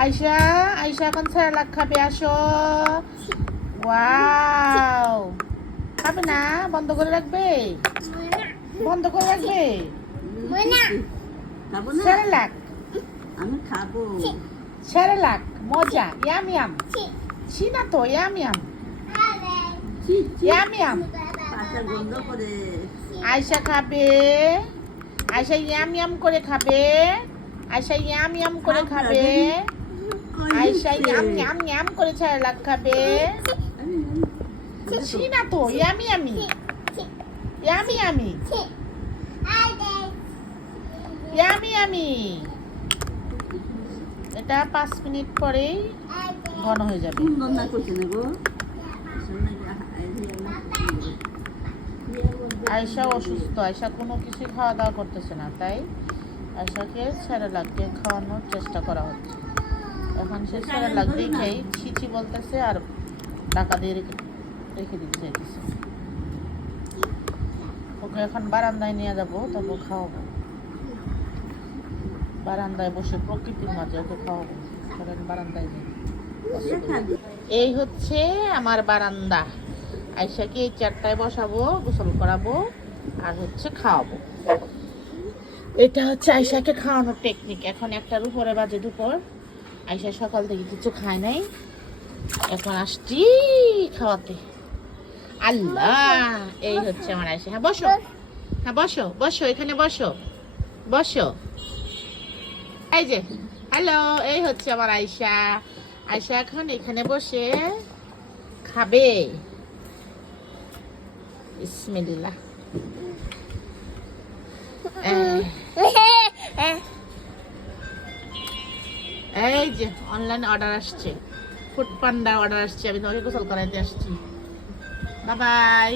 আয়শা আয়শা এখন স্যালাক খাবে আসো। ওয়াও। খাবে না? বন্ধ করে রাখবে? বন্ধ করে রাখবে? স্যালাক আমি খাব। স্যালাক মজা। Yum yum. ছি। না তো ইয়াম ইয়াম। Yum yam. করে। খাবে। আয়সা ইয়াম ইয়াম করে খাবে। আয়শা ইয়াম ইয়াম করে খাবে আয়শা ইয়াম ইয়াম ইয়াম করে স্যালাক খাবে। ছি না তো yummy yummy. Yummy yummy. Yummy yummy. এটা পাঁচ মিনিট পরেই ঘন হয়ে যাবে। আয়সা অসুস্থ। আয়সা কোনো কিছু খাওয়া দাওয়া করতেছে না তাই আয়সাকে স্যারেলাককে খাওয়ানোর চেষ্টা করা হচ্ছে। এখন সে স্যারেলাক দেখেই ছিচি বলতেছে আর টাকা দিয়ে রেখে রেখে দিতে চাইতেছে। ওকে এখন বারান্দায় নিয়ে যাব, তারপর খাওয়াবো। বারান্দায় বসে প্রকৃতির মাঝে ওকে খাওয়াবো। চলেন বারান্দায় নিয়ে এই হচ্ছে আমার বারান্দা। আয়সাকে এই চারটায় বসাবো, গোসল করাবো, আর হচ্ছে খাওয়াবো। এটা হচ্ছে আয়সাকে খাওয়ানোর টেকনিক এখন একটার উপরে বাজে দুপুর। আয়সা সকাল থেকে কিছু খায় নাই। এখন আসছি খাওয়াতে। আল্লাহ, এই হচ্ছে আমার আয়সা হ্যাঁ বসো। হ্যাঁ বসো বসো, এখানে বসো বসো। এই যে, হ্যালো, এই হচ্ছে আমার আয়সা আয়সা এখন এখানে বসে খাবে। বিসমিল্লাহ। এই যে অনলাইন অর্ডার আসছে। ফুড পান্ডা অর্ডার আসছে, আমি তোমাকে গোসল করাইতে আসছি। বাবাই